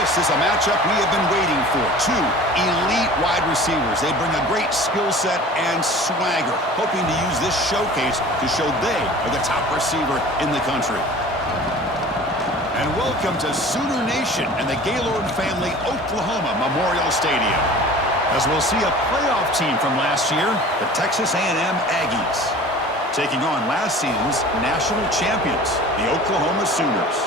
This is a matchup we have been waiting for. Two elite wide receivers. They bring a great skill set and swagger, hoping to use this showcase to show they are the top receiver in the country. And welcome to Sooner Nation and the Gaylord Family Oklahoma Memorial Stadium, as we'll see a playoff team from last year, the Texas A&M Aggies, taking on last season's national champions, the Oklahoma Sooners.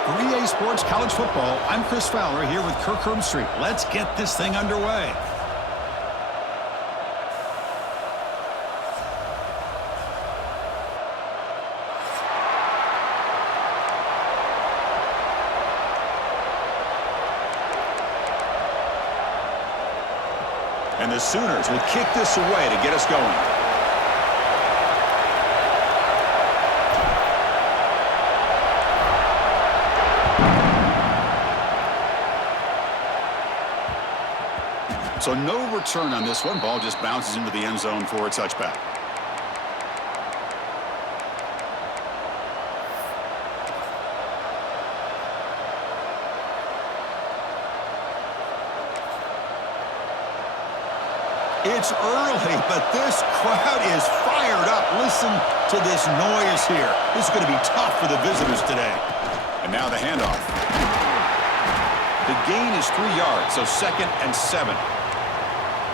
For EA Sports College Football, I'm Chris Fowler here with Kirk Herbstreit. Let's get this thing underway. And the Sooners will kick this away to get us going. So no return on this one. Ball just bounces into the end zone for a touchback. It's early, but this crowd is fired up. Listen to this noise here. This is going to be tough for the visitors today. And now the handoff. The gain is 3 yards, so 2nd and 7.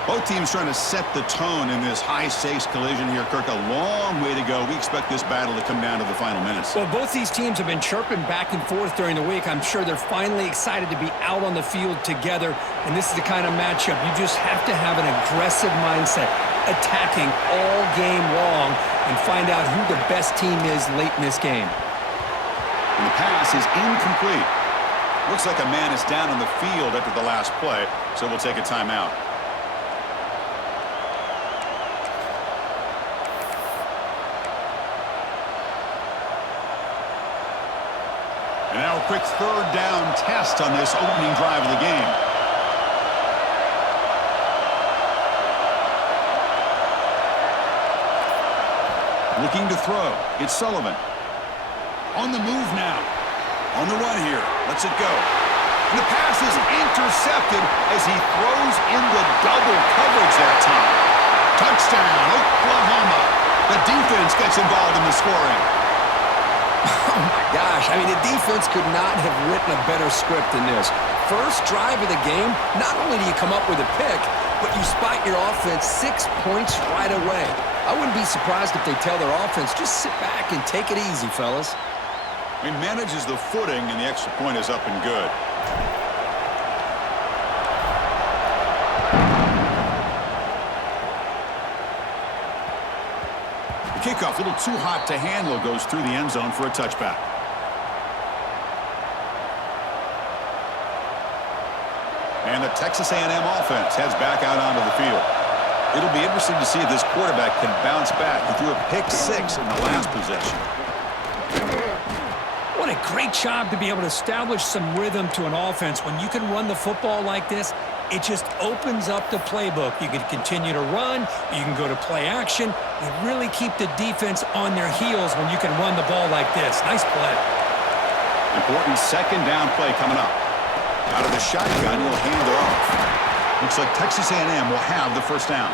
Both teams trying to set the tone in this high-stakes collision here, Kirk. A long way to go. We expect this battle to come down to the final minutes. Well, both these teams have been chirping back and forth during the week. I'm sure they're finally excited to be out on the field together, and this is the kind of matchup you just have to have an aggressive mindset, attacking all game long, and find out who the best team is late in this game. And the pass is incomplete. Looks like a man is down on the field after the last play, so we'll take a timeout. And now a quick third down test on this opening drive of the game. Looking to throw. It's Sullivan. On the move now. On the run here. Lets it go. And the pass is intercepted as he throws into double coverage that time. Touchdown, Oklahoma. The defense gets involved in the scoring. Oh, my gosh. I mean, the defense could not have written a better script than this. First drive of the game, not only do you come up with a pick, but you spot your offense 6 points right away. I wouldn't be surprised if they tell their offense, just sit back and take it easy, fellas. He manages the footing, and the extra point is up and good. The kickoff, a little too hot to handle, goes through the end zone for a touchback. And the Texas A&M offense heads back out onto the field. It'll be interesting to see if this quarterback can bounce back. He threw a pick-6 in the last possession. What a great job to be able to establish some rhythm to an offense. When you can run the football like this, it just opens up the playbook. You can continue to run. You can go to play action. You really keep the defense on their heels when you can run the ball like this. Nice play. Important second down play coming up. Out of the shotgun, he'll hand it off. Looks like Texas A&M will have the first down.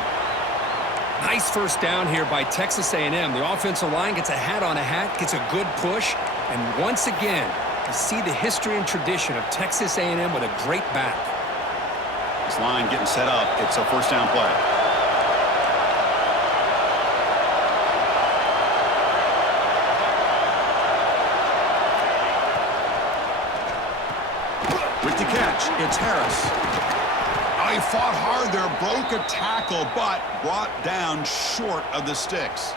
Nice first down here by Texas A&M. The offensive line gets a hat on a hat, gets a good push. And once again, you see the history and tradition of Texas A&M with a great back. This line getting set up. It's a first down play. With the catch, it's Harris. Oh, he fought hard there, broke a tackle, but brought down short of the sticks.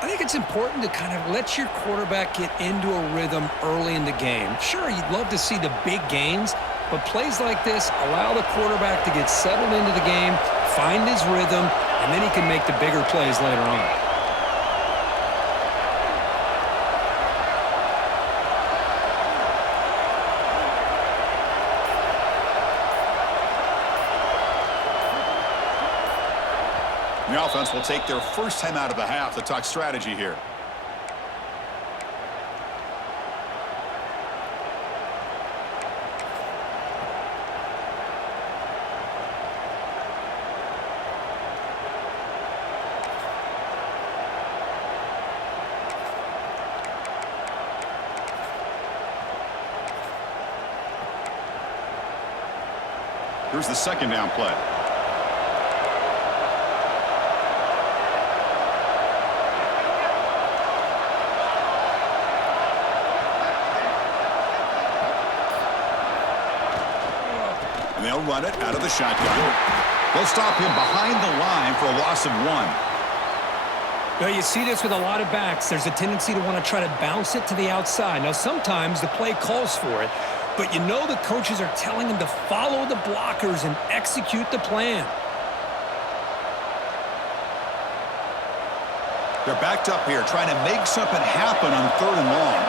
I think it's important to kind of let your quarterback get into a rhythm early in the game. Sure, you'd love to see the big gains, but plays like this allow the quarterback to get settled into the game, find his rhythm, and then he can make the bigger plays later on. The offense will take their first time out of the half to talk strategy here. Here's the second down play. And they'll run it out of the shotgun. They'll stop him behind the line for a loss of 1. Well, you see this with a lot of backs. There's a tendency to want to try to bounce it to the outside. Now, sometimes the play calls for it, but you know the coaches are telling them to follow the blockers and execute the plan. They're backed up here trying to make something happen on 3rd and long.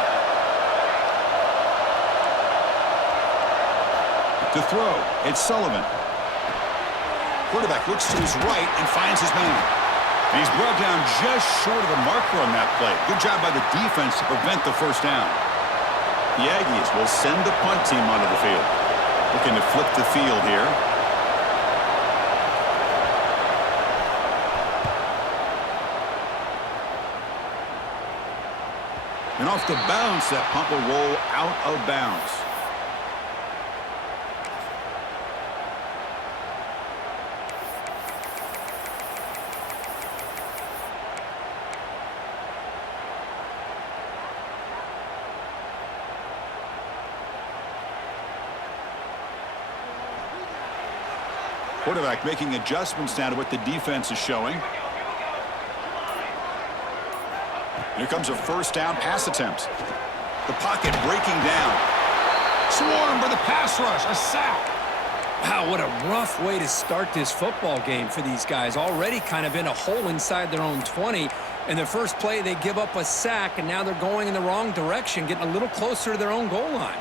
To throw, it's Sullivan. Quarterback looks to his right and finds his man. And he's brought down just short of the marker on that play. Good job by the defense to prevent the first down. The Aggies will send the punt team onto the field. Looking to flip the field here. And off the bounce, that punt will roll out of bounds. Quarterback making adjustments now to what the defense is showing. Here comes a first down pass attempt. The pocket breaking down. Swarmed by the pass rush. A sack. Wow, what a rough way to start this football game for these guys. Already kind of in a hole inside their own 20. And the first play, they give up a sack, and now they're going in the wrong direction, getting a little closer to their own goal line.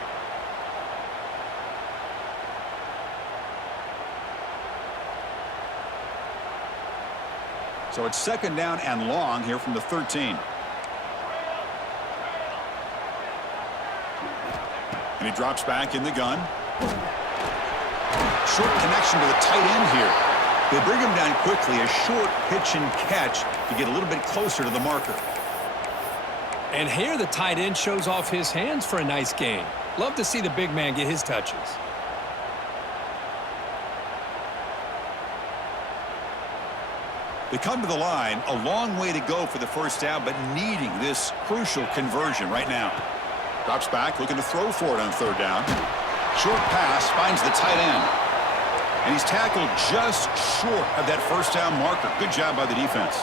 So it's 2nd down and long here from the 13. And he drops back in the gun. Short connection to the tight end here. They bring him down quickly, a short pitch and catch to get a little bit closer to the marker. And here the tight end shows off his hands for a nice gain. Love to see the big man get his touches. They come to the line, a long way to go for the first down, but needing this crucial conversion right now. Drops back, looking to throw for it on 3rd down. Short pass finds the tight end. And he's tackled just short of that first down marker. Good job by the defense.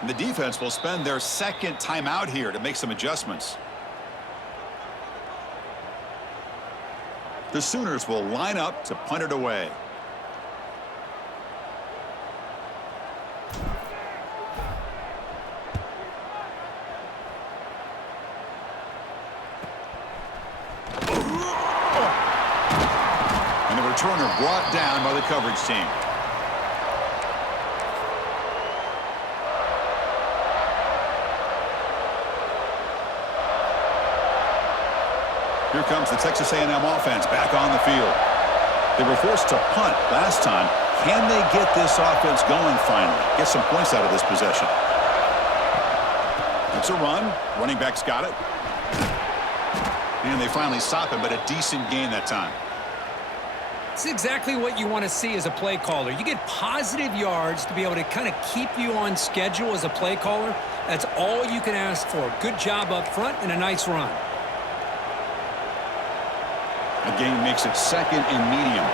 And the defense will spend their 2nd timeout here to make some adjustments. The Sooners will line up to punt it away. And the returner brought down by the coverage team. Here comes the Texas A&M offense back on the field. They were forced to punt last time. Can they get this offense going finally? Get some points out of this possession. It's a run. Running back's got it. And they finally stop him, but a decent gain that time. It's exactly what you want to see as a play caller. You get positive yards to be able to kind of keep you on schedule as a play caller. That's all you can ask for. Good job up front and a nice run. The game makes it 2nd and medium.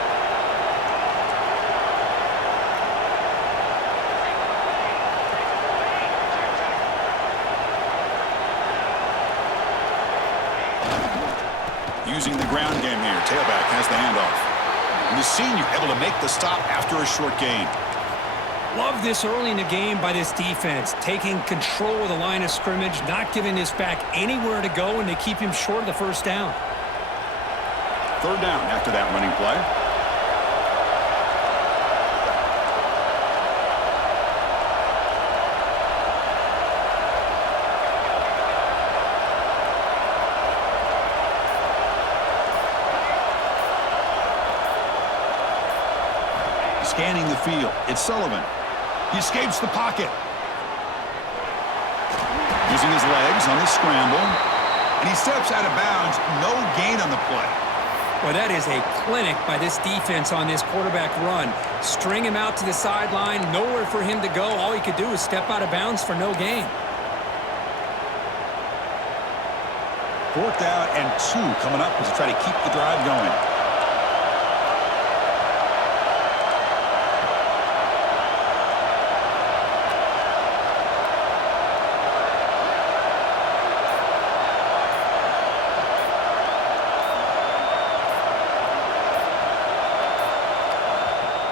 Using the ground game here. Tailback has the handoff. And the senior able to make the stop after a short gain. Love this early in the game by this defense. Taking control of the line of scrimmage, not giving this back anywhere to go, and they keep him short of the first down. 3rd down after that running play. Scanning the field. It's Sullivan. He escapes the pocket. Using his legs on the scramble. And he steps out of bounds. No gain on the play. Well, that is a clinic by this defense on this quarterback run. String him out to the sideline, nowhere for him to go. All he could do is step out of bounds for no gain. 4th down and 2 coming up as they try to keep the drive going.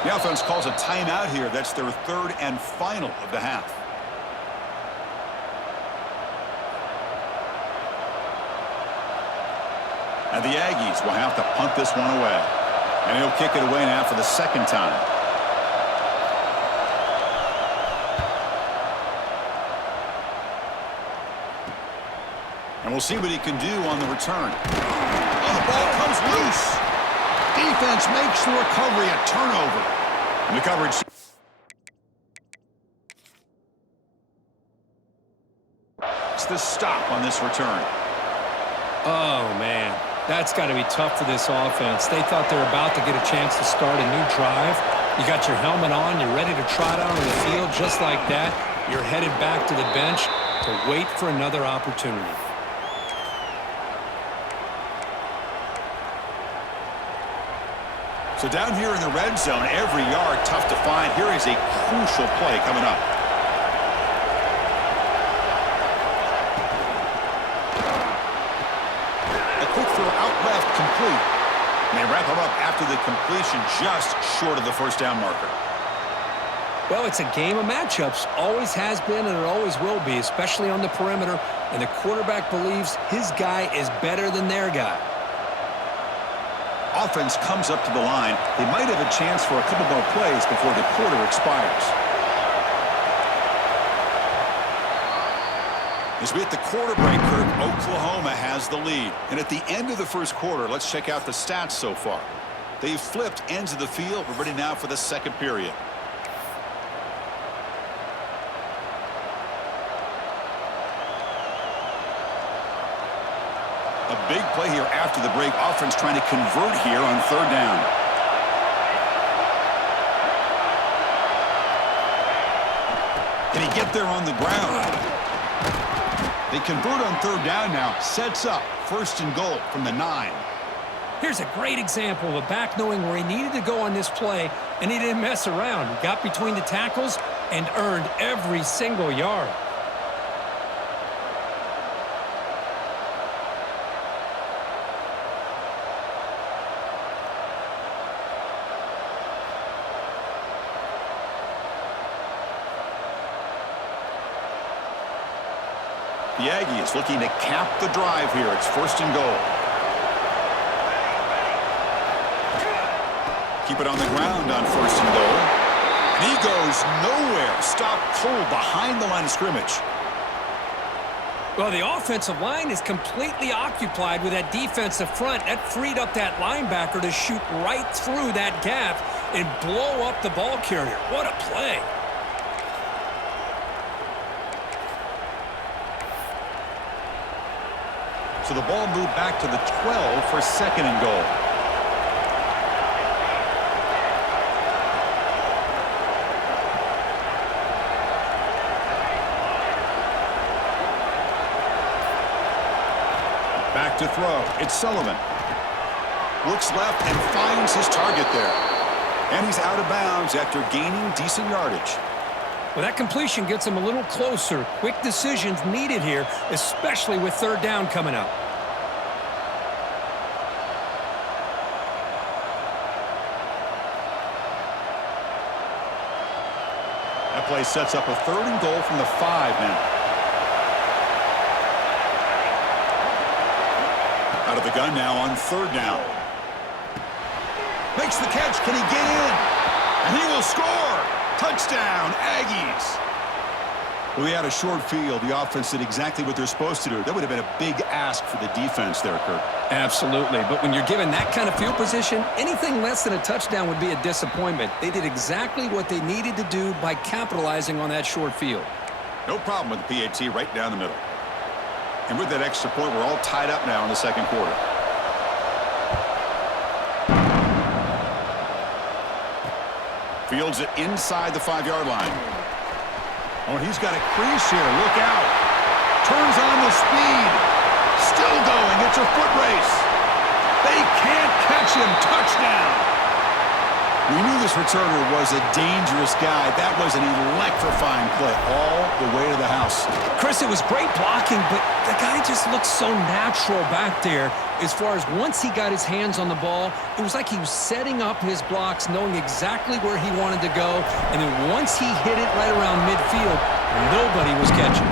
The offense calls a timeout here. That's their 3rd and final of the half. And the Aggies will have to punt this one away. And he'll kick it away now for the 2nd time. And we'll see what he can do on the return. Oh, the ball comes loose. Defense makes the recovery a turnover. And the coverage. It's the stop on this return. Oh, man. That's got to be tough for this offense. They thought they were about to get a chance to start a new drive. You got your helmet on. You're ready to trot out on the field just like that. You're headed back to the bench to wait for another opportunity. So down here in the red zone, every yard tough to find. Here is a crucial play coming up. A quick throw out left, complete. And they wrap him up after the completion, just short of the 1st down marker. Well, it's a game of matchups. Always has been and it always will be, especially on the perimeter. And the quarterback believes his guy is better than their guy. Offense comes up to the line. They might have a chance for a couple more plays before the quarter expires. As we hit the quarter break, Kirk, Oklahoma has the lead. And at the end of the 1st quarter, let's check out the stats so far. They've flipped ends of the field. We're ready now for the 2nd period. A big play here after the break. Offense trying to convert here on 3rd down. Can he get there on the ground? They convert on 3rd down now. Sets up 1st and goal from the 9. Here's a great example of a back knowing where he needed to go on this play, and he didn't mess around. He got between the tackles and earned every single yard. The Aggies looking to cap the drive here. It's 1st and goal. Keep it on the ground on 1st and goal. And he goes nowhere. Stopped cold behind the line of scrimmage. Well, the offensive line is completely occupied with that defensive front. That freed up that linebacker to shoot right through that gap and blow up the ball carrier. What a play. So the ball moved back to the 12 for 2nd and goal. Back to throw. It's Sullivan. Looks left and finds his target there. And he's out of bounds after gaining decent yardage. Well, that completion gets him a little closer. Quick decisions needed here, especially with 3rd down coming up. That play sets up a 3rd and goal from the 5 now. Out of the gun now on 3rd down. Makes the catch. Can he get in? And he will score. Touchdown, Aggies. Well, we had a short field. The offense did exactly what they're supposed to do. That would have been a big ask for the defense there, Kirk. Absolutely. But when you're given that kind of field position, anything less than a touchdown would be a disappointment. They did exactly what they needed to do by capitalizing on that short field. No problem with the PAT right down the middle. And with that extra point, we're all tied up now in the second quarter. Fields it inside the 5-yard line. Oh, he's got a crease here. Look out. Turns on the speed. Still going. It's a foot race. They can't catch him. Touchdown. We knew this returner was a dangerous guy. That was an electrifying play all the way to the house. Chris, it was great blocking, but the guy just looked so natural back there. As far as once he got his hands on the ball, it was like he was setting up his blocks, knowing exactly where he wanted to go. And then once he hit it right around midfield, nobody was catching.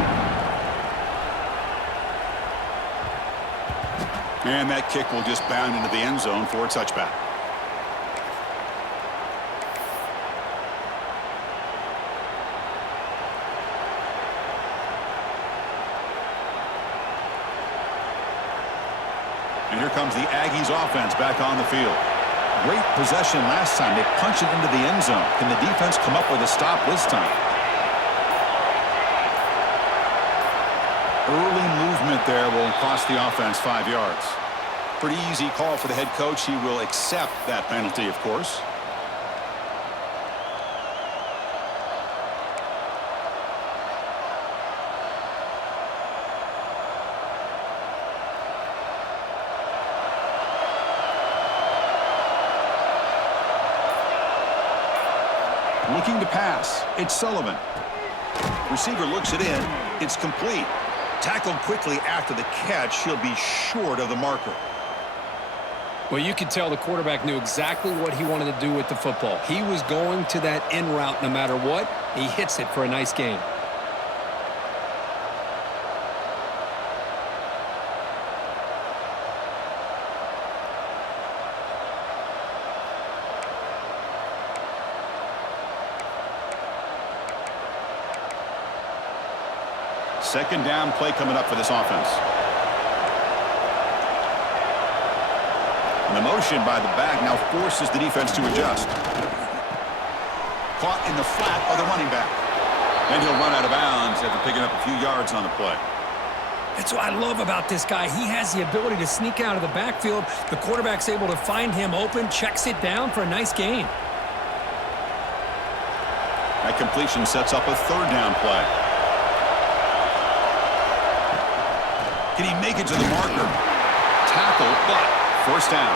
And that kick will just bound into the end zone for a touchback. And here comes the Aggies offense back on the field. Great possession last time. They punched it into the end zone. Can the defense come up with a stop this time? Early movement there will cost the offense 5 yards. Pretty easy call for the head coach. He will accept that penalty, of course. Looking to pass. It's Sullivan. Receiver looks it in. It's complete. Tackled quickly after the catch. He'll be short of the marker. Well, you could tell the quarterback knew exactly what he wanted to do with the football. He was going to that in route no matter what. He hits it for a nice gain. Second down play coming up for this offense. And the motion by the back now forces the defense to adjust. Caught in the flat by the running back. Then he'll run out of bounds after picking up a few yards on the play. That's what I love about this guy. He has the ability to sneak out of the backfield. The quarterback's able to find him open, checks it down for a nice gain. That completion sets up a third down play. Can he make it to the marker? Tackle, but first down.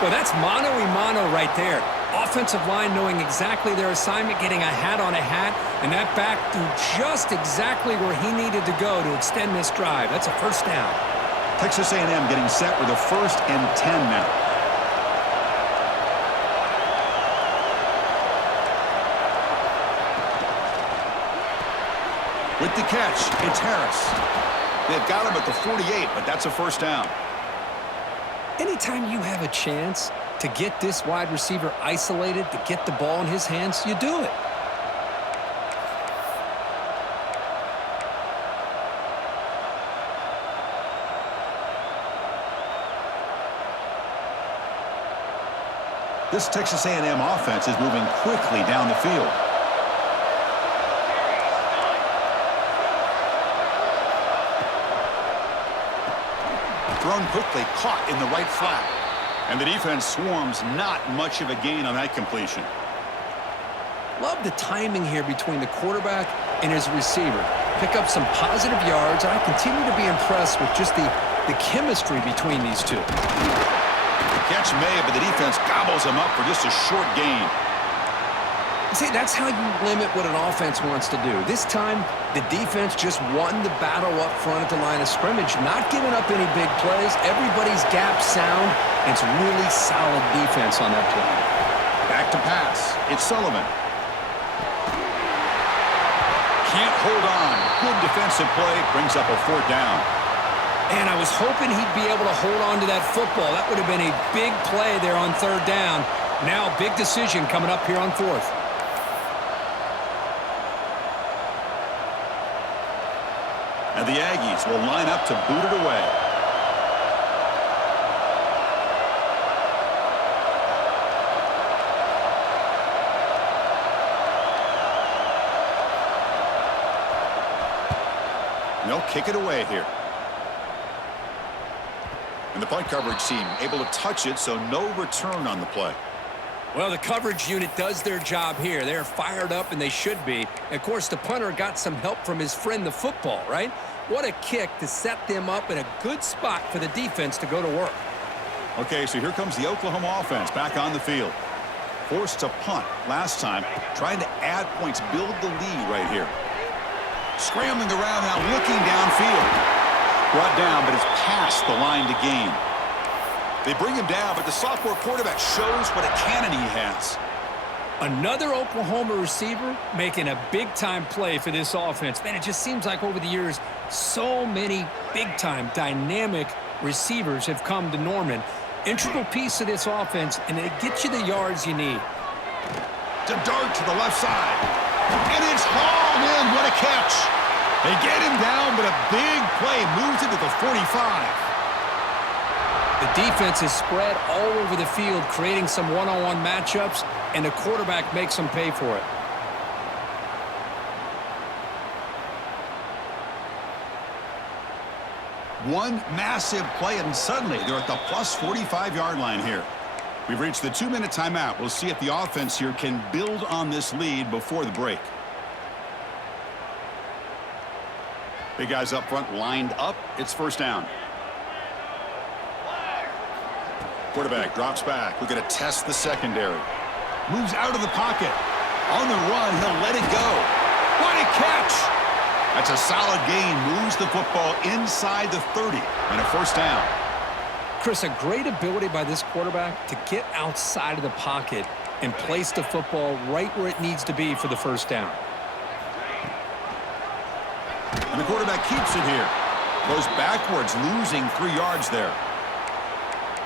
Well, that's mano-a-mano right there. Offensive line knowing exactly their assignment, getting a hat on a hat, and that back threw just exactly where he needed to go to extend this drive. That's a first down. Texas A&M getting set with a 1st and 10 now. With the catch, it's Harris. They've got him at the 48, but that's a first down. Anytime you have a chance to get this wide receiver isolated, to get the ball in his hands, you do it. This Texas A&M offense is moving quickly down the field. Thrown quickly, caught in the right flat. And the defense swarms, not much of a gain on that completion. Love the timing here between the quarterback and his receiver. Pick up some positive yards, and I continue to be impressed with just the chemistry between these two. The catch made, but the defense gobbles him up for just a short gain. See, that's how you limit what an offense wants to do. This time, the defense just won the battle up front at the line of scrimmage, not giving up any big plays. Everybody's gap sound, and it's really solid defense on that play. Back to pass. It's Sullivan. Can't hold on. Good defensive play. Brings up a 4th down. And I was hoping he'd be able to hold on to that football. That would have been a big play there on 3rd down. Now, big decision coming up here on 4th. And the Aggies will line up to boot it away. And they'll kick it away here. And the punt coverage team able to touch it, so no return on the play. Well, the coverage unit does their job here. They're fired up, and they should be. And of course, the punter got some help from his friend, the football, right? What a kick to set them up in a good spot for the defense to go to work. Okay, so here comes the Oklahoma offense back on the field. Forced to punt last time, trying to add points, build the lead right here. Scrambling around now, looking downfield. Brought down, but it's past the line to gain. They bring him down, but the sophomore quarterback shows what a cannon he has. Another Oklahoma receiver making a big-time play for this offense. Man, it just seems like over the years, so many big-time, dynamic receivers have come to Norman. Integral piece of this offense, and it gets you the yards you need. To dart to the left side. And it's hauled in. What a catch. They get him down, but a big play moves it to the 45. The defense is spread all over the field, creating some one-on-one matchups, and the quarterback makes them pay for it. One massive play, and suddenly they're at the plus 45-yard line here. We've reached the 2-minute timeout. We'll see if the offense here can build on this lead before the break. Big guys up front lined up. It's first down. Quarterback drops back. We're going to test the secondary. Moves out of the pocket. On the run, he'll let it go. What a catch! That's a solid gain. Moves the football inside the 30 and a first down. Chris, a great ability by this quarterback to get outside of the pocket and place the football right where it needs to be for the first down. And the quarterback keeps it here. Goes backwards, losing 3 yards there.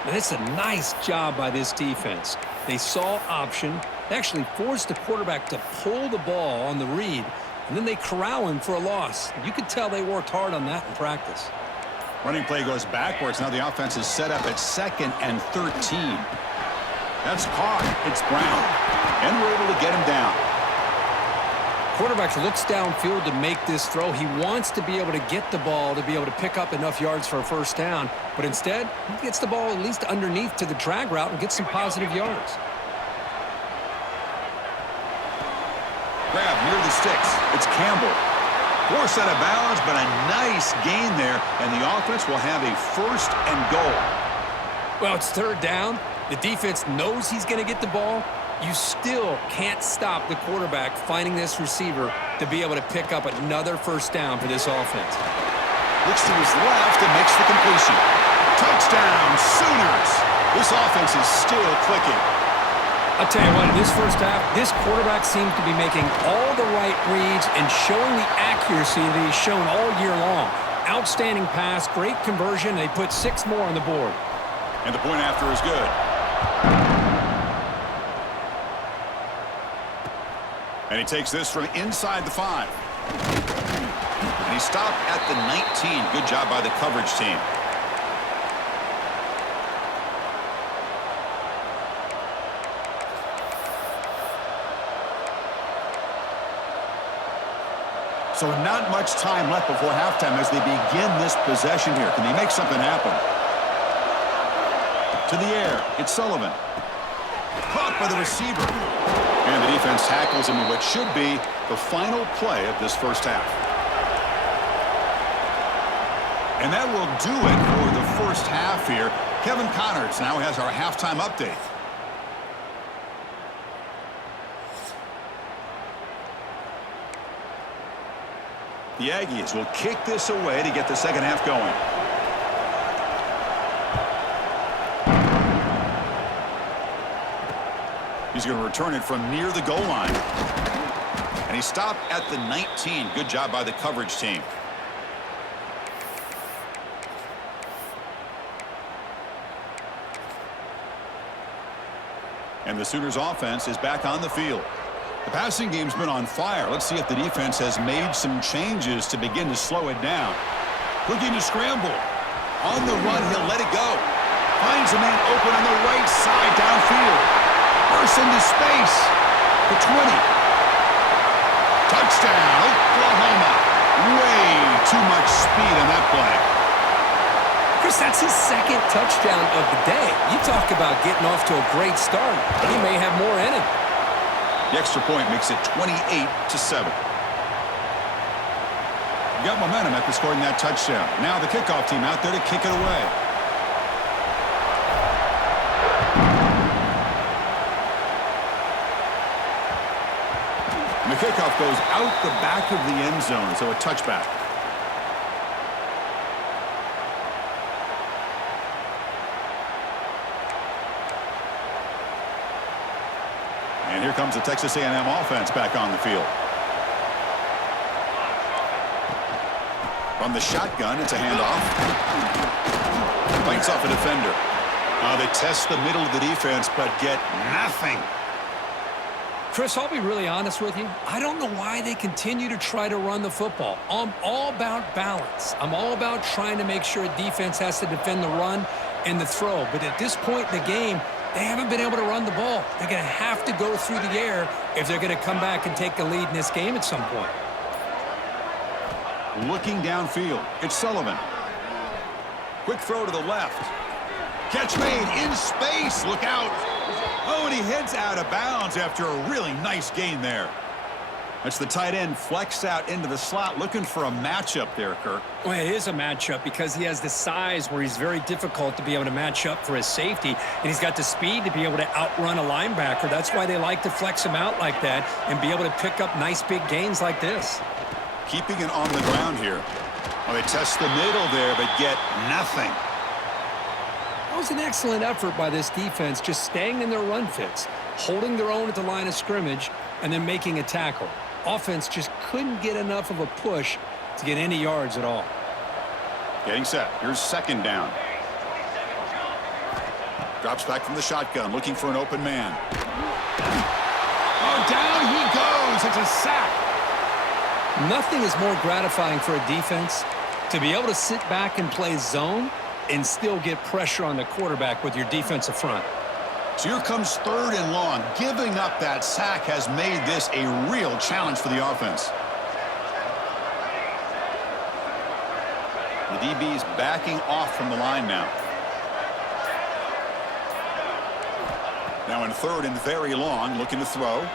And it's a nice job by this defense. They saw option. They actually forced the quarterback to pull the ball on the read, and then they corral him for a loss. You could tell they worked hard on that in practice. Running play goes backwards. Now the offense is set up at 2nd and 13. That's caught. It's Brown. And we're able to get him down. Quarterback looks downfield to make this throw. He wants to be able to get the ball to be able to pick up enough yards for a first down. But instead, he gets the ball at least underneath to the drag route and gets some positive yards. Grab near the sticks. It's Campbell. Forced out of bounds, but a nice gain there. And the offense will have a 1st and goal. Well, it's 3rd down. The defense knows he's going to get the ball. You still can't stop the quarterback finding this receiver to be able to pick up another first down for this offense. Looks to his left and makes the completion. Touchdown, Sooners! This offense is still clicking. I'll tell you what, in this first half, this quarterback seems to be making all the right reads and showing the accuracy that he's shown all year long. Outstanding pass, great conversion. They put 6 more on the board. And the point after is good. And he takes this from inside the 5. And he stopped at the 19. Good job by the coverage team. So not much time left before halftime as they begin this possession here. Can they make something happen? To the air. It's Sullivan. Caught by the receiver. And the defense tackles him in what should be the final play of this first half. And that will do it for the first half here. Kevin Connors now has our halftime update. The Aggies will kick this away to get the second half going. He's going to return it from near the goal line. And he stopped at the 19. Good job by the coverage team. And the Sooners offense is back on the field. The passing game's been on fire. Let's see if the defense has made some changes to begin to slow it down. Looking to scramble. On the run, he'll let it go. Finds a man open on the right side downfield. Bursts into space. The 20. Touchdown, Oklahoma. Way too much speed on that play. Chris, that's his second touchdown of the day. You talk about getting off to a great start. He may have more in him. The extra point makes it 28-7. You got momentum after scoring that touchdown. Now the kickoff team out there to kick it away. And the kickoff goes out the back of the end zone, so a touchback. And here comes the Texas A&M offense back on the field. From the shotgun, it's a handoff. Bites off a defender. They test the middle of the defense, but get nothing. Chris, I'll be really honest with you. I don't know why they continue to try to run the football. I'm all about balance. I'm all about trying to make sure a defense has to defend the run and the throw. But at this point in the game, they haven't been able to run the ball. They're going to have to go through the air if they're going to come back and take the lead in this game at some point. Looking downfield, it's Sullivan. Quick throw to the left. Catch made in space. Look out. Oh, and he heads out of bounds after a really nice gain there. That's the tight end flexed out into the slot, looking for a matchup there, Kirk. Well, it is a matchup because he has the size where he's very difficult to be able to match up for his safety, and he's got the speed to be able to outrun a linebacker. That's why they like to flex him out like that and be able to pick up nice big gains like this. Keeping it on the ground here. Oh, they test the middle there, but get nothing. That was an excellent effort by this defense, just staying in their run fits, holding their own at the line of scrimmage, and then making a tackle. Offense just couldn't get enough of a push to get any yards at all. Getting set. Here's second down. Drops back from the shotgun, looking for an open man. Oh, down he goes. It's a sack. Nothing is more gratifying for a defense to be able to sit back and play zone and still get pressure on the quarterback with your defensive front. So here comes third and long. Giving up that sack has made this a real challenge for the offense. The DB's backing off from the line now. Now in third and very long, looking to throw.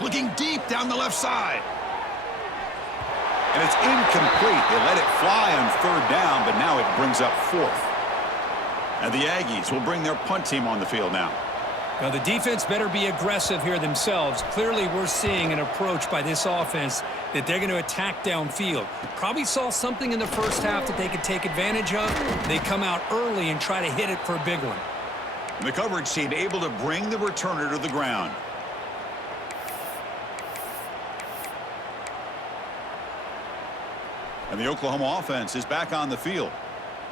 Looking deep down the left side. And it's incomplete. They let it fly on third down, but now it brings up fourth. And the Aggies will bring their punt team on the field now. Now, the defense better be aggressive here themselves. Clearly, we're seeing an approach by this offense that they're going to attack downfield. Probably saw something in the first half that they could take advantage of. They come out early and try to hit it for a big one. The coverage team able to bring the returner to the ground. And the Oklahoma offense is back on the field.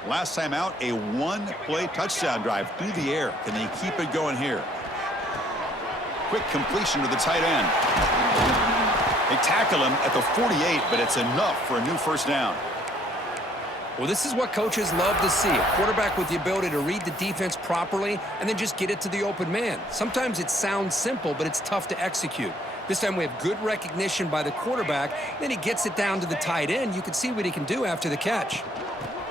Last time out, a one-play touchdown drive through the air. Can they keep it going here? Quick completion to the tight end. They tackle him at the 48, but it's enough for a new first down. Well, this is what coaches love to see. A quarterback with the ability to read the defense properly and then just get it to the open man. Sometimes it sounds simple, but it's tough to execute. This time we have good recognition by the quarterback. Then he gets it down to the tight end. You can see what he can do after the catch.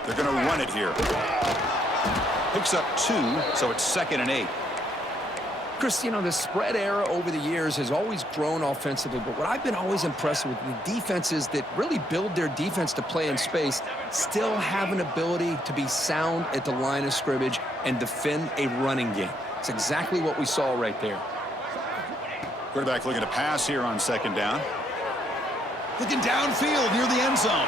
They're going to run it here. Picks up 2, so it's 2nd and 8. Chris, you know, the spread era over the years has always grown offensively, but what I've been always impressed with, the defenses that really build their defense to play in space still have an ability to be sound at the line of scrimmage and defend a running game. It's exactly what we saw right there. Quarterback looking to pass here on 2nd down. Looking downfield near the end zone.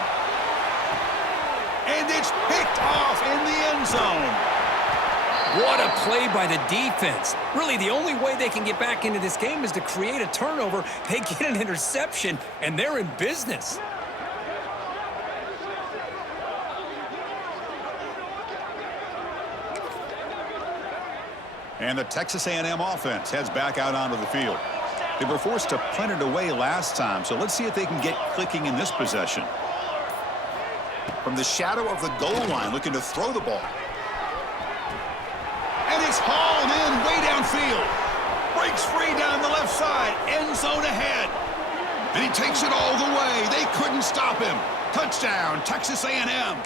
And it's picked off in the end zone. What a play by the defense. Really, the only way they can get back into this game is to create a turnover. They get an interception, and they're in business. And the Texas A&M offense heads back out onto the field. They were forced to punt it away last time, so let's see if they can get clicking in this possession. From the shadow of the goal line, looking to throw the ball. And it's hauled in way downfield. Breaks free down the left side. End zone ahead. And he takes it all the way. They couldn't stop him. Touchdown, Texas A&M.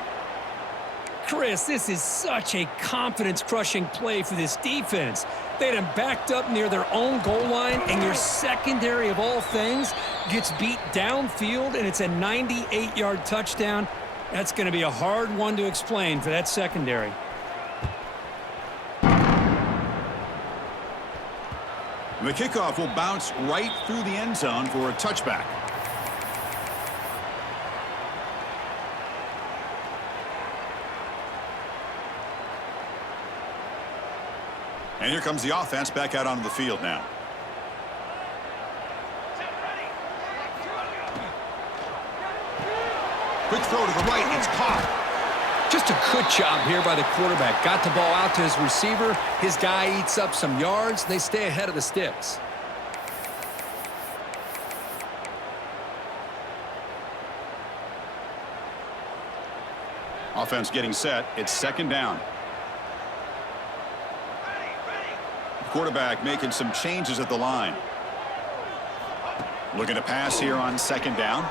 Chris, this is such a confidence-crushing play for this defense. They had him backed up near their own goal line, and your secondary of all things gets beat downfield, and it's a 98-yard touchdown. That's going to be a hard one to explain for that secondary. The kickoff will bounce right through the end zone for a touchback. And here comes the offense back out onto the field now. Quick throw to the right. It's caught. Just a good job here by the quarterback. Got the ball out to his receiver. His guy eats up some yards. They stay ahead of the sticks. Offense getting set. It's second down. Quarterback making some changes at the line. Looking to pass here on second down.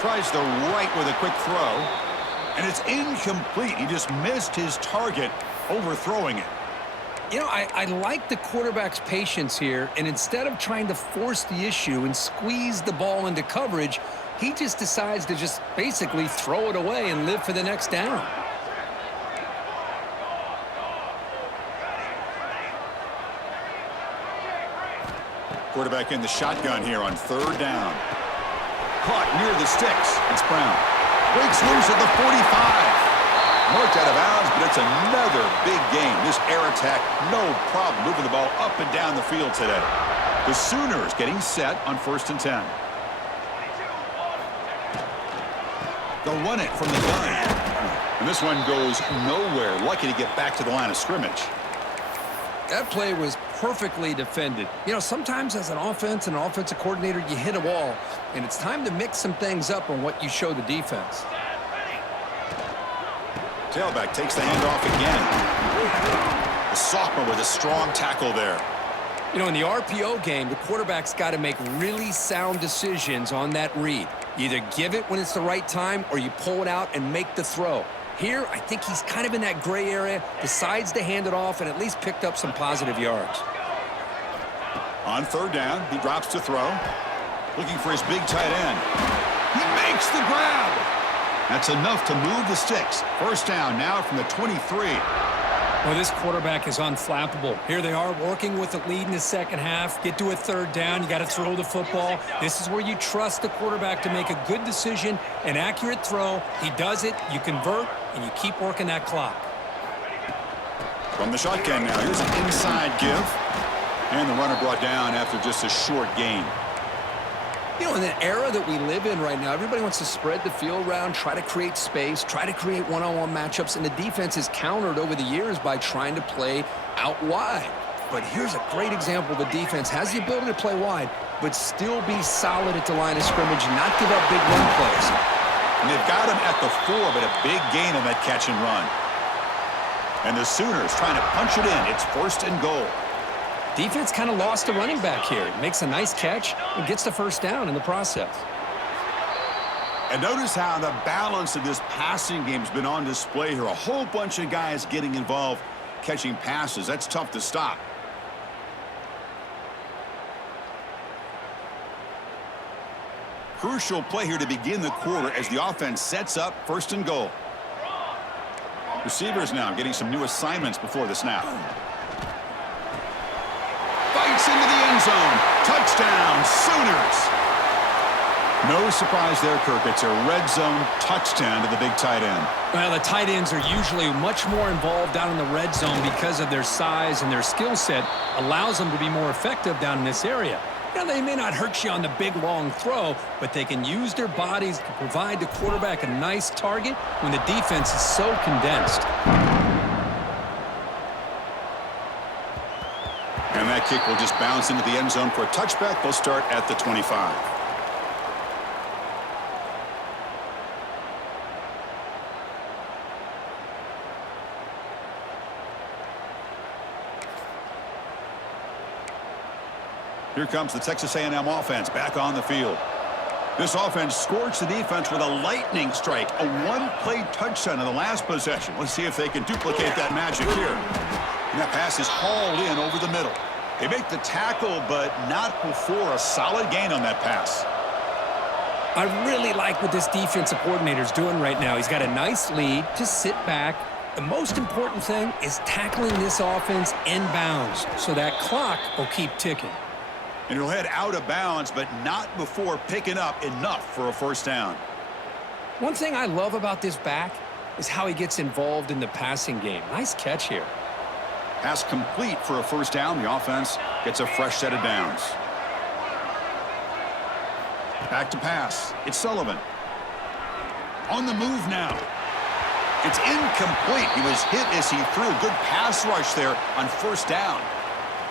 Tries the right with a quick throw. And it's incomplete. He just missed his target, overthrowing it. You know, I like the quarterback's patience here, and instead of trying to force the issue and squeeze the ball into coverage, he just decides to just basically throw it away and live for the next down. Quarterback in the shotgun here on third down. Caught near the sticks. It's Brown. Breaks loose at the 45. Marked out of bounds, but it's another big game. This air attack, no problem moving the ball up and down the field today. The Sooners getting set on 1st and 10. They'll run it from the gun. And this one goes nowhere. Lucky to get back to the line of scrimmage. That play was perfectly defended. You know, sometimes as an offense and an offensive coordinator, you hit a wall, and it's time to mix some things up on what you show the defense. Tailback takes the handoff again. The sophomore with a strong tackle there. You know, in the RPO game, the quarterback's got to make really sound decisions on that read. You either give it when it's the right time or you pull it out and make the throw. Here, I think he's kind of in that gray area, decides to hand it off, and at least picked up some positive yards. On third down, he drops to throw. Looking for his big tight end. He makes the grab. That's enough to move the sticks. First down now from the 23. Well, this quarterback is unflappable. Here they are working with the lead in the second half. Get to a third down. You got to throw the football. This is where you trust the quarterback to make a good decision, an accurate throw. He does it, you convert, and you keep working that clock. From the shotgun now, here's an inside give. And the runner brought down after just a short gain. You know, in the era that we live in right now, everybody wants to spread the field around, try to create space, try to create one-on-one matchups, and the defense is countered over the years by trying to play out wide. But here's a great example. The defense has the ability to play wide, but still be solid at the line of scrimmage and not give up big run plays. And they've got him at the 4, but a big gain on that catch and run. And the Sooners trying to punch it in. It's 1st and goal. Defense kind of lost the running back here. Makes a nice catch and gets the first down in the process. And notice how the balance of this passing game has been on display here. A whole bunch of guys getting involved, catching passes. That's tough to stop. Crucial play here to begin the quarter as the offense sets up 1st and goal. Receivers now getting some new assignments before the snap. Bites into the end zone. Touchdown, Sooners. No surprise there, Kirk. It's a red zone touchdown to the big tight end. Well, the tight ends are usually much more involved down in the red zone because of their size, and their skill set allows them to be more effective down in this area. Now, they may not hurt you on the big, long throw, but they can use their bodies to provide the quarterback a nice target when the defense is so condensed. And that kick will just bounce into the end zone for a touchback. They'll start at the 25. Here comes the Texas A&M offense back on the field. This offense scorched the defense with a lightning strike, a one-play touchdown in the last possession. Let's see if they can duplicate that magic here. And that pass is hauled in over the middle. They make the tackle, but not before a solid gain on that pass. I really like what this defensive coordinator is doing right now. He's got a nice lead to sit back. The most important thing is tackling this offense inbounds so that clock will keep ticking. And he'll head out of bounds, but not before picking up enough for a first down. One thing I love about this back is how he gets involved in the passing game. Nice catch here. Pass complete for a first down. The offense gets a fresh set of downs. Back to pass. It's Sullivan. On the move now. It's incomplete. He was hit as he threw. Good pass rush there on first down.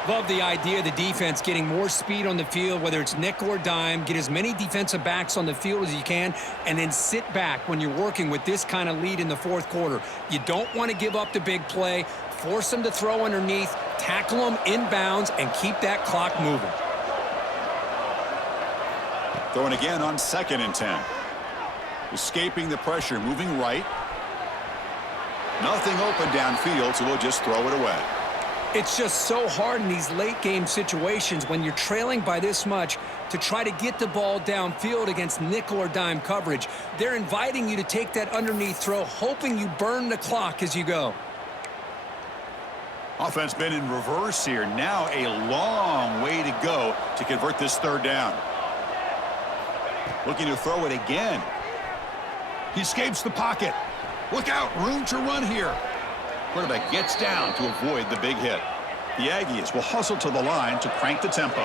Love the idea of the defense getting more speed on the field, whether it's nickel or dime, get as many defensive backs on the field as you can, and then sit back when you're working with this kind of lead in the fourth quarter. You don't want to give up the big play, force them to throw underneath, tackle them inbounds, and keep that clock moving. Throwing again on 2nd and 10. Escaping the pressure, moving right. Nothing open downfield, so we'll just throw it away. It's just so hard in these late-game situations when you're trailing by this much to try to get the ball downfield against nickel or dime coverage. They're inviting you to take that underneath throw, hoping you burn the clock as you go. Offense been in reverse here. Now a long way to go to convert this third down. Looking to throw it again. He escapes the pocket. Look out, room to run here. Quarterback gets down to avoid the big hit. The Aggies will hustle to the line to crank the tempo.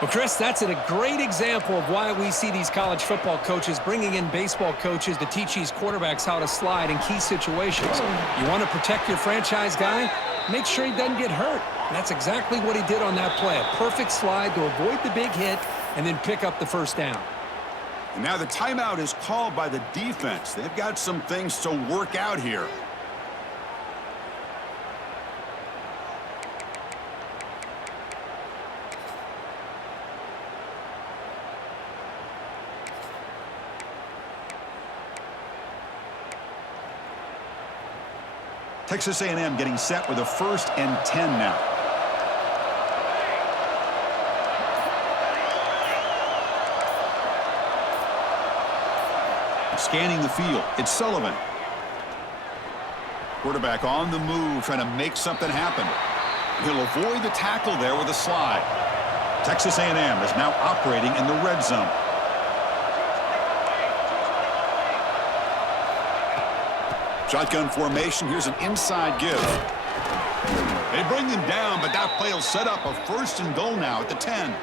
Well, Chris, that's a great example of why we see these college football coaches bringing in baseball coaches to teach these quarterbacks how to slide in key situations. You want to protect your franchise guy? Make sure he doesn't get hurt. And that's exactly what he did on that play. A perfect slide to avoid the big hit and then pick up the first down. And now the timeout is called by the defense. They've got some things to work out here. Texas A&M getting set with a 1st and 10 now. Scanning the field, it's Sullivan. Quarterback on the move, trying to make something happen. He'll avoid the tackle there with a slide. Texas A&M is now operating in the red zone. Shotgun formation, here's an inside give. They bring him down, but that play will set up a 1st and goal now at the 10.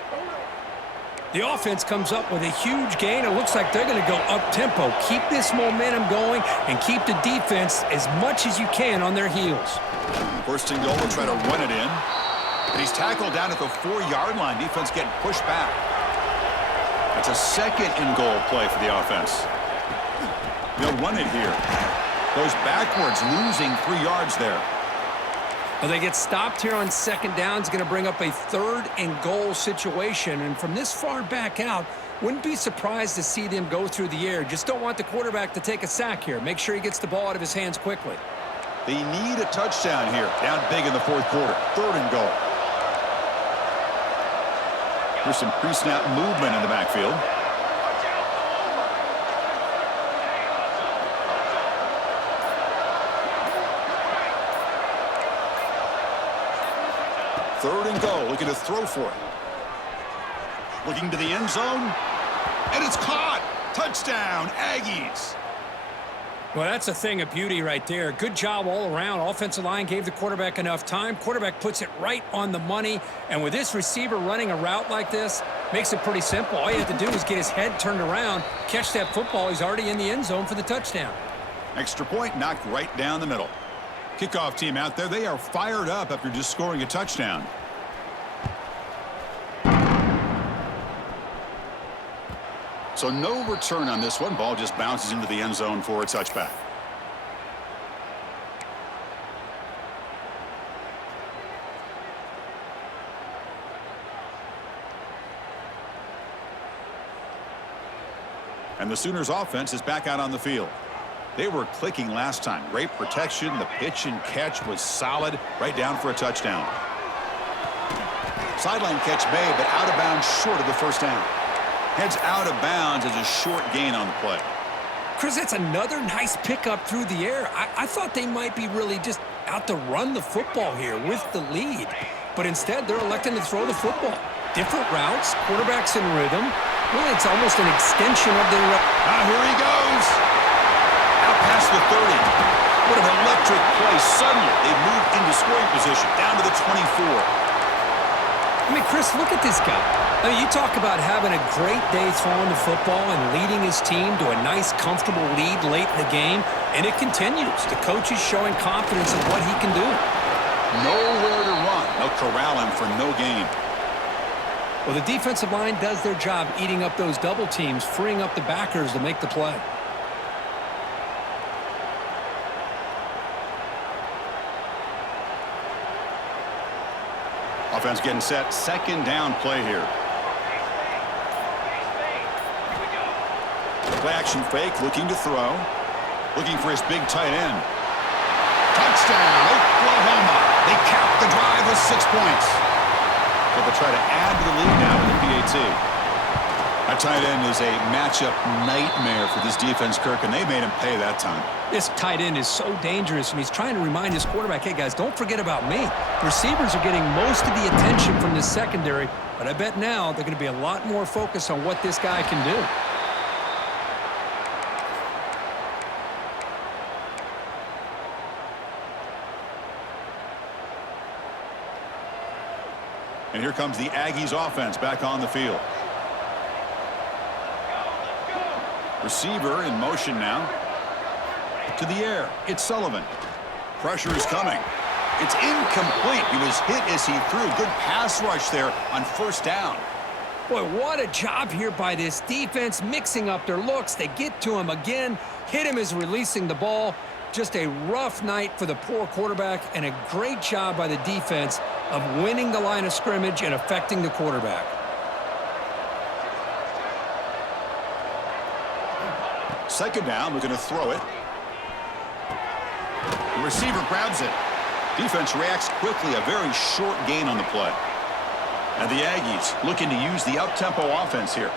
The offense comes up with a huge gain. It looks like they're going to go up-tempo. Keep this momentum going and keep the defense as much as you can on their heels. 1st and goal, will try to run it in. And he's tackled down at the 4-yard line. Defense getting pushed back. That's a 2nd and goal play for the offense. They'll run it here. Goes backwards, losing 3 yards there. Well, they get stopped here on 2nd down. It's going to bring up a 3rd and goal situation. And from this far back out, wouldn't be surprised to see them go through the air. Just don't want the quarterback to take a sack here. Make sure he gets the ball out of his hands quickly. They need a touchdown here. Down big in the 4th quarter. 3rd and goal. There's some pre-snap movement in the backfield. Third and goal, looking to throw for it. Looking to the end zone, and it's caught. Touchdown, Aggies. Well, that's a thing of beauty right there. Good job all around. Offensive line gave the quarterback enough time. Quarterback puts it right on the money. And with this receiver running a route like this, makes it pretty simple. All you have to do is get his head turned around, catch that football. He's already in the end zone for the touchdown. Extra point knocked right down the middle. Kickoff team out there, they are fired up after just scoring a touchdown. So no return on this one. Ball just bounces into the end zone for a touchback. And the Sooners offense is back out on the field. They were clicking last time. Great protection. The pitch and catch was solid. Right down for a touchdown. Sideline catch made, but out of bounds short of the first down. Heads out of bounds as a short gain on the play. Chris, that's another nice pickup through the air. I thought they might be really just out to run the football here with the lead. But instead, they're electing to throw the football. Different routes, quarterbacks in rhythm. Really, it's almost an extension of their... Here he goes. Out past the 30. What an electric play. Suddenly, they moved into scoring position, down to the 24. I mean, Chris, look at this guy. I mean, you talk about having a great day throwing the football and leading his team to a nice, comfortable lead late in the game, and it continues. The coach is showing confidence in what he can do. Nowhere to run. They'll corral him for no gain. Well, the defensive line does their job eating up those double teams, freeing up the backers to make the play. Offense getting set. Second down play here. Play action fake, looking to throw. Looking for his big tight end. Touchdown, Oklahoma. They cap the drive with 6 points. But they'll try to add to the lead now with the PAT. That tight end is a matchup nightmare for this defense, Kirk, and they made him pay that time. This tight end is so dangerous, and he's trying to remind his quarterback, hey, guys, don't forget about me. Receivers are getting most of the attention from this secondary, but I bet now they're going to be a lot more focused on what this guy can do. And here comes the Aggies offense back on the field. Receiver in motion now. To the air. It's Sullivan. Pressure is coming. It's incomplete. He was hit as he threw. Good pass rush there on first down. Boy, what a job here by this defense, mixing up their looks. They get to him again. Hit him as releasing the ball. Just a rough night for the poor quarterback, and a great job by the defense of winning the line of scrimmage and affecting the quarterback. Second down, we're going to throw it. The receiver grabs it. Defense reacts quickly, a very short gain on the play. And the Aggies looking to use the up-tempo offense here.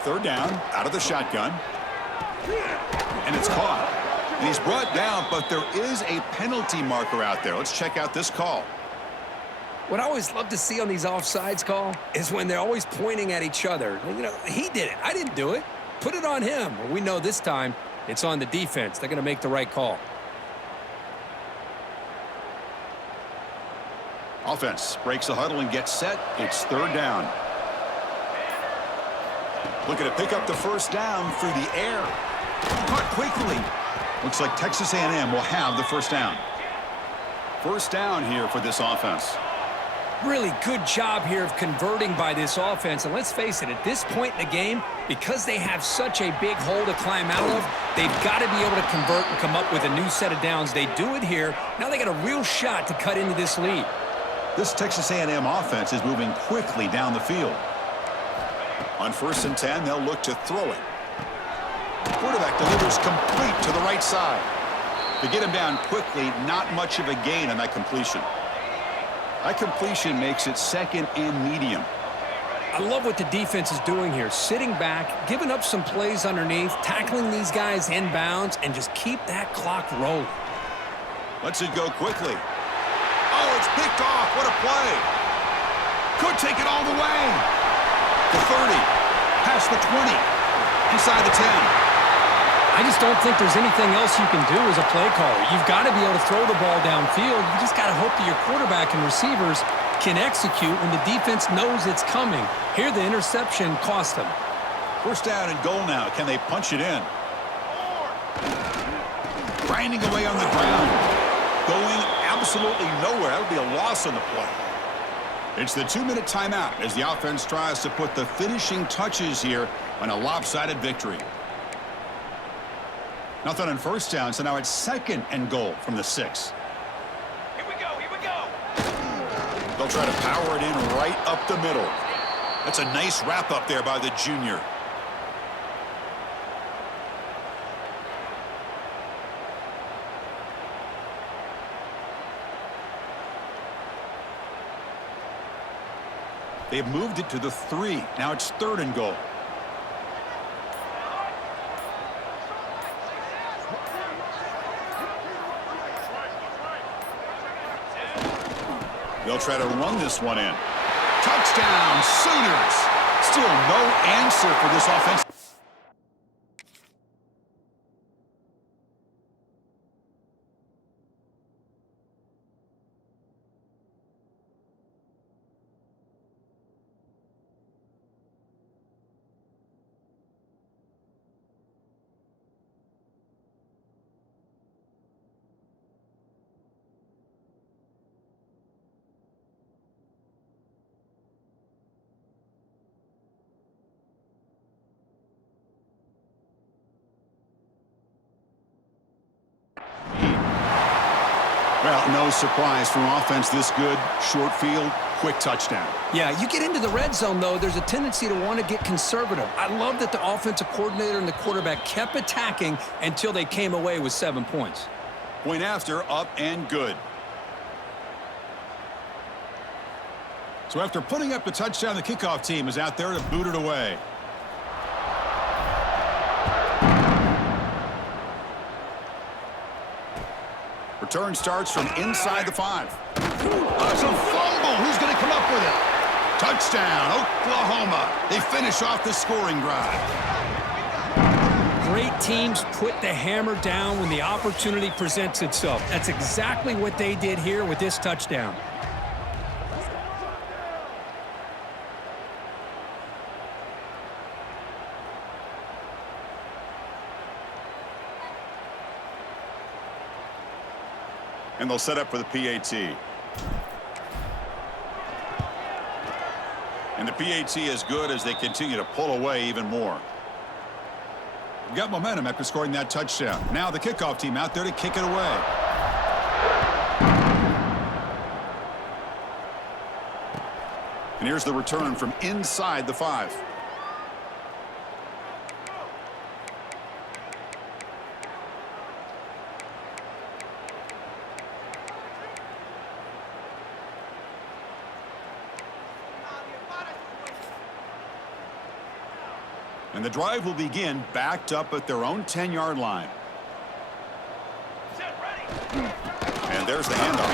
Third down, out of the shotgun. And it's caught. And he's brought down, but there is a penalty marker out there. Let's check out this call. What I always love to see on these offsides call is when they're always pointing at each other. You know, he did it. I didn't do it. Put it on him. Well, we know this time it's on the defense. They're going to make the right call. Offense breaks the huddle and gets set. It's third down. Looking to pick up the first down through the air. Caught quickly. Looks like Texas A&M will have the first down. First down here for this offense. Really good job here of converting by this offense. And let's face it, at this point in the game, because they have such a big hole to climb out of, they've got to be able to convert and come up with a new set of downs. They do it here. Now they got a real shot to cut into this lead. This Texas A&M offense is moving quickly down the field. On 1st and 10, they'll look to throw it. Quarterback delivers complete to the right side. To get him down quickly, not much of a gain on that completion. That completion makes it second and medium. I love what the defense is doing here. Sitting back, giving up some plays underneath, tackling these guys inbounds, and just keep that clock rolling. Lets it go quickly. Oh, it's picked off. What a play. Could take it all the way. The 30. Past the 20. Inside the 10. I just don't think there's anything else you can do as a play caller. You've got to be able to throw the ball downfield. You just got to hope that your quarterback and receivers can execute when the defense knows it's coming. Here, the interception cost them. First down and goal now. Can they punch it in? Grinding away on the ground. Going absolutely nowhere. That would be a loss on the play. It's the 2-minute timeout as the offense tries to put the finishing touches here on a lopsided victory. Nothing on first down, so now it's second and goal from the 6. Here we go. They'll try to power it in right up the middle. That's a nice wrap-up there by the junior. They've moved it to the 3. Now it's 3rd and goal. They'll try to run this one in. Touchdown, Sooners! Still no answer for this offense. Well, no surprise from offense this good. Short field, quick touchdown. Yeah, you get into the red zone, though, there's a tendency to want to get conservative. I love that the offensive coordinator and the quarterback kept attacking until they came away with 7 points. Point after, up and good. So after putting up the touchdown, the kickoff team is out there to boot it away. Return starts from inside the 5. It's a fumble. Who's going to come up with it? Touchdown, Oklahoma. They finish off the scoring drive. Great teams put the hammer down when the opportunity presents itself. That's exactly what they did here with this touchdown. And they'll set up for the PAT. And the PAT is good as they continue to pull away even more. We've got momentum after scoring that touchdown. Now the kickoff team out there to kick it away. And here's the return from inside the 5. And the drive will begin backed up at their own 10-yard line. And there's the handoff.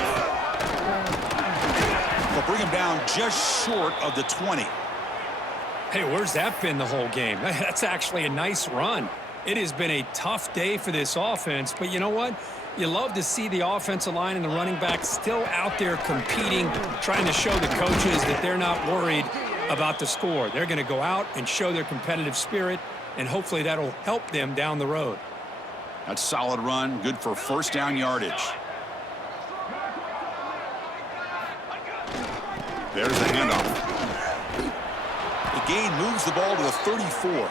They'll bring him down just short of the 20. Hey, where's that been the whole game? That's actually a nice run. It has been a tough day for this offense, but you know what? You love to see the offensive line and the running back still out there competing, trying to show the coaches that they're not worried about the score. They're going to go out and show their competitive spirit, and hopefully that'll help them down the road. That's a solid run, good for first down yardage. There's the handoff. The gain moves the ball to the 34.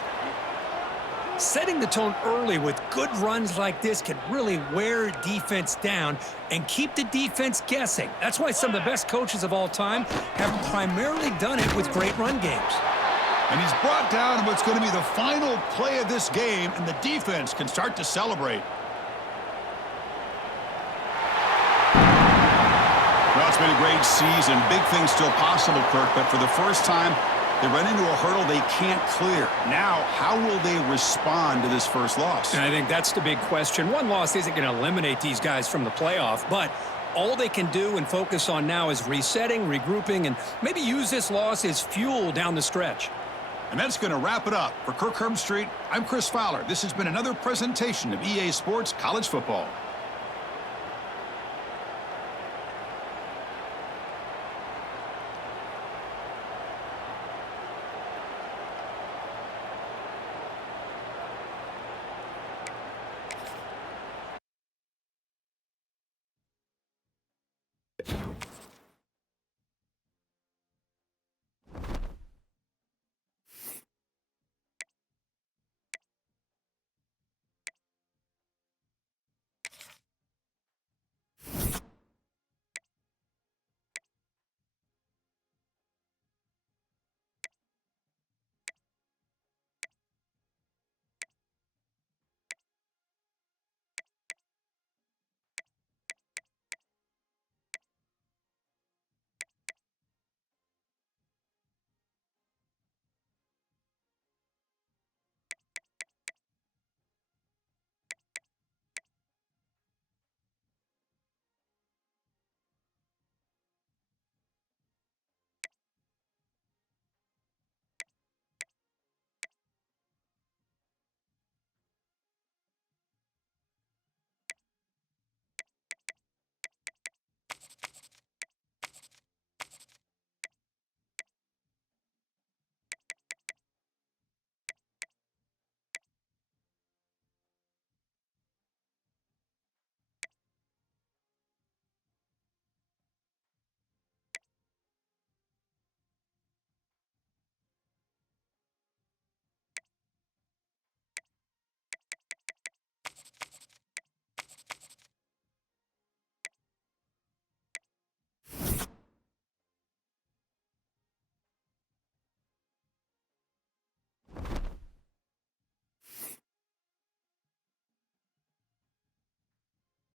Setting the tone early with good runs like this can really wear defense down and keep the defense guessing. That's why some of the best coaches of all time have primarily done it with great run games. And he's brought down in what's going to be the final play of this game, and the defense can start to celebrate. Well, it's been a great season. Big things still possible, Kirk, but for the first time, they run into a hurdle they can't clear. Now, how will they respond to this first loss? And I think that's the big question. One loss isn't going to eliminate these guys from the playoff, but all they can do and focus on now is resetting, regrouping, and maybe use this loss as fuel down the stretch. And that's going to wrap it up. For Kirk Herbstreit, I'm Chris Fowler. This has been another presentation of EA Sports College Football.